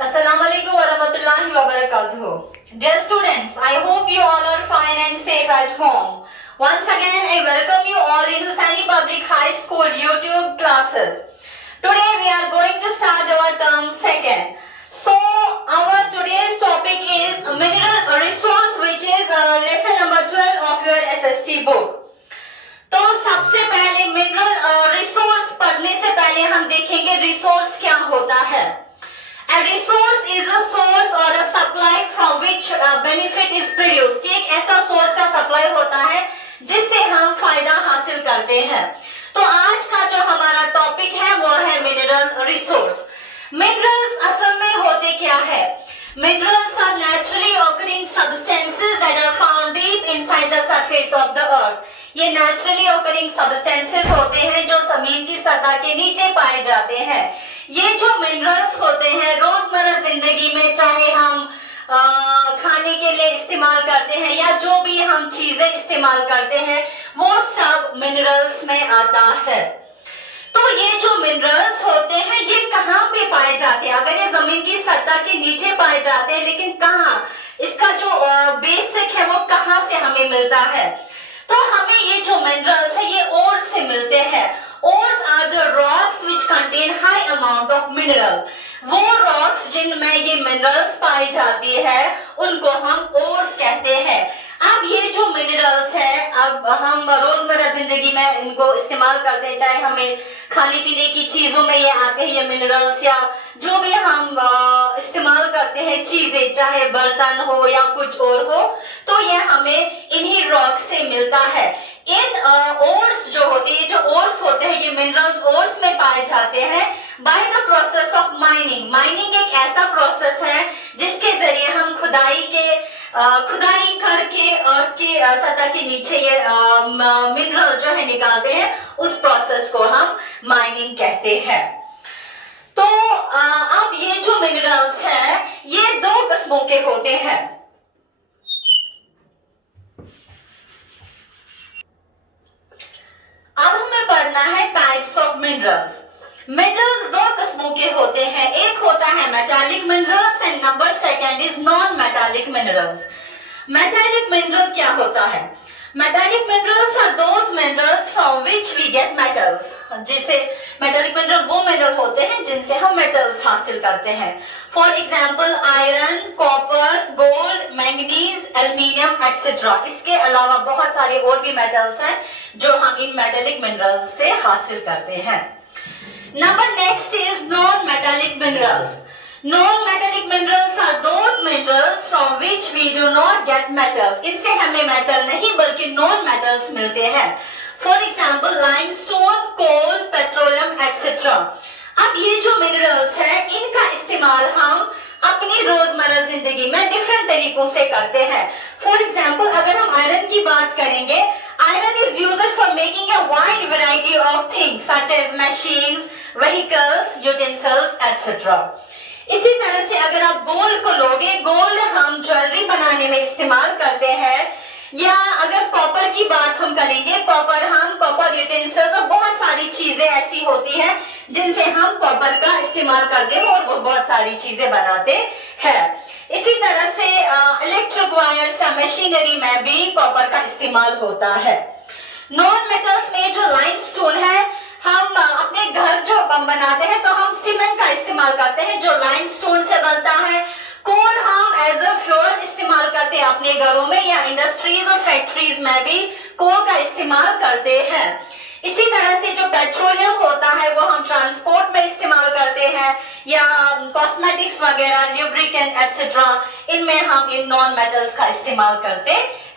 Assalamualaikum warahmatullahi wabarakatuh. Dear students, I hope you all are fine and safe at home. Once again, I welcome you all in Hussaini Public High School YouTube classes. Today we are going to start our term second. So, our today's topic is mineral resource, which is lesson number 12 of your SST book. तो सबसे पहले mineral resource पढ़ने से पहले हम देखेंगे resource क्या होता है. A resource is a source or a supply from which benefit is produced. ये एक ऐसा सोर्स या सप्लाई होता है जिससे हम फायदा हासिल करते हैं. तो आज का जो हमारा टॉपिक है वो है मिनरल रिसोर्स. मिनरल्स असल में होते क्या है? Minerals are naturally occurring substances that are found deep inside the surface of the earth. ये naturally occurring substances होते हैं जो जमीन की सतह के नीचे पाए जाते हैं. ये जो minerals होते हैं रोजमर्रा जिंदगी में चाहे हम खाने के लिए इस्तेमाल करते हैं या जो भी हम चीजें इस्तेमाल करते हैं वो सब minerals में आता है. तो ये जो मिनरल्स होते हैं ये कहाँ पे पाए जाते हैं? अगर ये जमीन की सतह के नीचे पाए जाते हैं, लेकिन कहाँ, इसका जो बेसिक है वो कहाँ से हमें मिलता है? तो हमें ये जो मिनरल्स है ये ओर्स से मिलते हैं. Ores are the rocks which contain high amount of mineral. वो रॉक्स जिनमें ये मिनरल्स पाई जाती है उनको हम ओर्स कहते हैं. अब ये जो मिनरल्स है अब हम रोजमर्रा जिंदगी में इनको इस्तेमाल करते हैं, चाहे हमें खाने पीने की चीजों में ये आते हैं ये मिनरल्स, या जो भी हम इस्तेमाल करते हैं चीजें, चाहे बर्तन हो या कुछ और हो, तो ये हमें इन्हीं रॉक्स से मिलता है. इन ओर्स जो होते हैं, जो ओर्स होते हैं ये मिनरल्स ओर्स में पाए जाते हैं by the process of mining. Mining एक ऐसा प्रोसेस है जिसके जरिए हम खुदाई करके अर्थ के सतह के नीचे ये मिनरल जो है निकालते हैं, उस प्रोसेस को हम माइनिंग कहते हैं. तो अब ये जो मिनरल्स है ये दो किस्मों के होते हैं. अब हमें पढ़ना है टाइप्स ऑफ मिनरल्स. मिनरल्स दो किस्मों के होते हैं. एक होता है metallic minerals and number second is non metallic minerals. Metallic mineral क्या होता है? Metallic minerals are those minerals from which we get metals. जैसे मेटालिक मिनरल वो मिनरल होते हैं जिनसे हम मेटल्स हासिल करते हैं. For example iron, copper, gold, manganese, aluminium etcetera. इसके अलावा बहुत सारे और भी मेटल्स हैं जो हम इन मेटालिक मिनरल्स से हासिल करते हैं. Number next is non-metallic minerals. Non-metallic minerals are those minerals from which we do not get metals. इनसे हमें मेटल नहीं बल्कि नॉन मेटल्स मिलते हैं. For example, limestone, coal, petroleum, etc. अब ये जो मिनरल्स है इनका इस्तेमाल हम अपनी रोजमर्रा जिंदगी में डिफरेंट तरीकों से करते हैं. फॉर एग्जाम्पल अगर हम आयरन की बात करेंगे, iron is used for making a wide variety of things such as machines, vehicles, utensils etcetera. इसी तरह से अगर आप गोल्ड को लोगे, गोल्ड हम ज्वेलरी बनाने में इस्तेमाल करते हैं. या अगर कॉपर की बात हम करेंगे, कॉपर यूटेंसिल्स और बहुत सारी चीजें ऐसी होती हैं जिनसे हम कॉपर का इस्तेमाल करते हैं और बहुत सारी चीजें बनाते हैं. इसी तरह से इलेक्ट्रिक वायर्स या मशीनरी में भी कॉपर का इस्तेमाल होता है. नॉन मेटल्स में जो लाइमस्टोन है, हम अपने घर जो बनाते हैं तो हम सीमेंट का इस्तेमाल करते हैं जो लाइमस्टोन से बनता है. कोल हम एज अ फ्यूल इस्तेमाल करते हैं अपने घरों में या इंडस्ट्रीज और फैक्ट्रीज में भी कोल का इस्तेमाल करते हैं. इसी तरह से जो पेट्रोलियम होता है वो हम ट्रांसपोर्ट में इस्तेमाल करते हैं या कॉस्मेटिक्स वगैरह, ल्यूब्रिकेंट एक्सेट्रा, इनमें हम इन नॉन मेटल्स का इस्तेमाल करते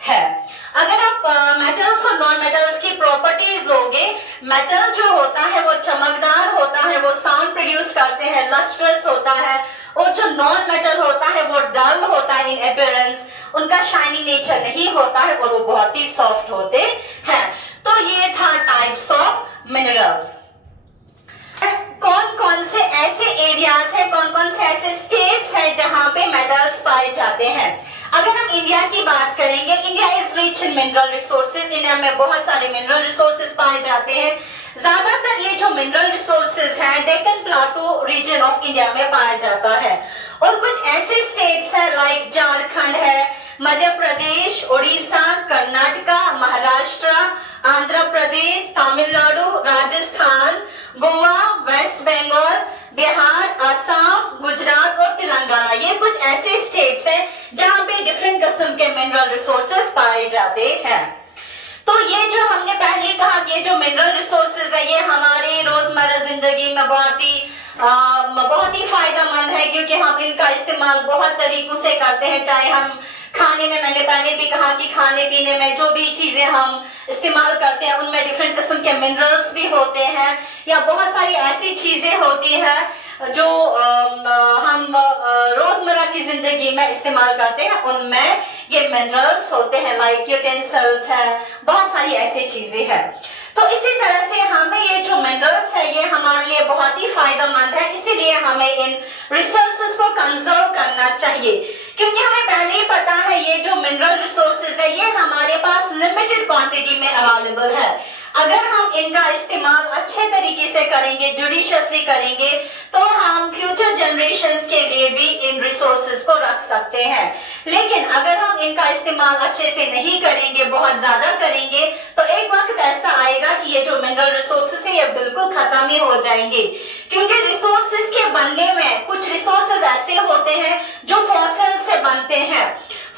हैं. अगर आप मेटल्स और नॉन मेटल्स की प्रॉपर्टीज लोगे, मेटल जो होता है वो चमकदार होता है, वो साउंड प्रोड्यूस करते हैं, लस्ट्रस होता है, और जो नॉन मेटल होता है वो डल होता है इन अपीयरेंस, उनका शाइनिंग नेचर नहीं होता है और वो बहुत ही सॉफ्ट होते हैं. तो ये था टाइप्स ऑफ मिनरल्स. कौन कौन से ऐसे एरियाज है, कौन कौन से ऐसे स्टेट्स है जहां पे मेटल्स पाए जाते हैं? अगर हम इंडिया की बात करेंगे, India is rich in mineral resources. India में बहुत सारे मिनरल रिसोर्सेज पाए जाते हैं. ज्यादातर ये जो मिनरल रिसोर्सेज हैं Deccan plateau region of India में पाया जाता है, और कुछ ऐसे स्टेट्स हैं लाइक झारखंड है, मध्य प्रदेश, उड़ीसा, कर्नाटका, महाराष्ट्र, आंध्र प्रदेश, तमिलनाडु, राजस्थान, गोवा, वेस्ट बंगाल, बिहार, असम, गुजरात और तेलंगाना, ये कुछ ऐसे स्टेट्स हैं जहां पे डिफरेंट किस्म के मिनरल रिसोर्सेज पाए जाते हैं। तो ये जो हमने पहले कहा कि ये जो मिनरल रिसोर्सेज है ये हमारे रोजमर्रा जिंदगी में बहुत ही फायदेमंद है, क्योंकि हम इनका इस्तेमाल बहुत तरीकों से करते हैं। चाहे हम खाने में, मैंने पहले भी कहा कि खाने पीने में जो भी चीजें हम इस्तेमाल करते हैं उनमें डिफरेंट किस्म के मिनरल्स भी होते हैं, या बहुत सारी ऐसी चीजें होती हैं जो हम रोजमर्रा की जिंदगी में इस्तेमाल करते हैं, उनमें ये मिनरल्स होते हैं, लाइक यूटेंसिल्स है, बहुत सारी ऐसी चीजें हैं। तो इसी तरह से हमें ये जो मिनरल्स है ये हमारे लिए बहुत ही फायदेमंद है, इसीलिए हमें इन रिसोर्सेज को कंजर्व करना चाहिए, क्योंकि हमें पहले ही पता है ये जो मिनरल रिसोर्सेज है ये हमारे पास लिमिटेड क्वांटिटी में अवेलेबल है। अगर हम इनका इस्तेमाल अच्छे तरीके से करेंगे, जुडिशियसली करेंगे, तो हम फ्यूचर जनरेशंस के लिए भी इन रिसोर्सेज को रख सकते हैं। लेकिन अगर हम इनका इस्तेमाल अच्छे से नहीं करेंगे, बहुत ज्यादा करेंगे, तो एक वक्त ऐसा आएगा कि ये जो मिनरल रिसोर्सेज है ये बिल्कुल खत्म ही हो जाएंगे, क्योंकि रिसोर्सेज के बनने में कुछ रिसोर्सेज ऐसे होते हैं जो फॉसिल से बनते हैं।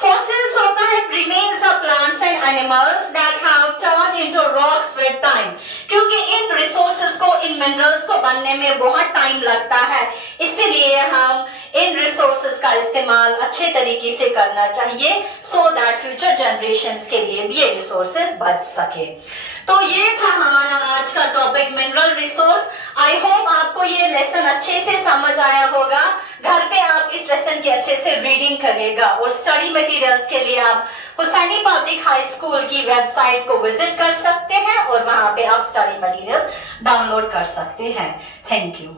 Fossils होता है remains of plants and animals that have turned into rocks with time, क्योंकि इन रिसोर्सेज को, इन मिनरल्स को बनने में बहुत टाइम लगता है, इसीलिए हम इन रिसोर्सेज का इस्तेमाल अच्छे तरीके से करना चाहिए, सो दैट फ्यूचर जनरेशंस के लिए भी ये रिसोर्सेज बच सके। तो ये था हमारा आज का topic mineral resource. I hope आपको ये लेसन अच्छे से समझ आया होगा। घर पे आप इस लेसन की अच्छे से रीडिंग करिएगा, और स्टडी मटेरियल्स के लिए आप हुसैनी पब्लिक हाई स्कूल की वेबसाइट को विजिट कर सकते हैं और वहां पे आप स्टडी मटेरियल डाउनलोड कर सकते हैं। Thank you.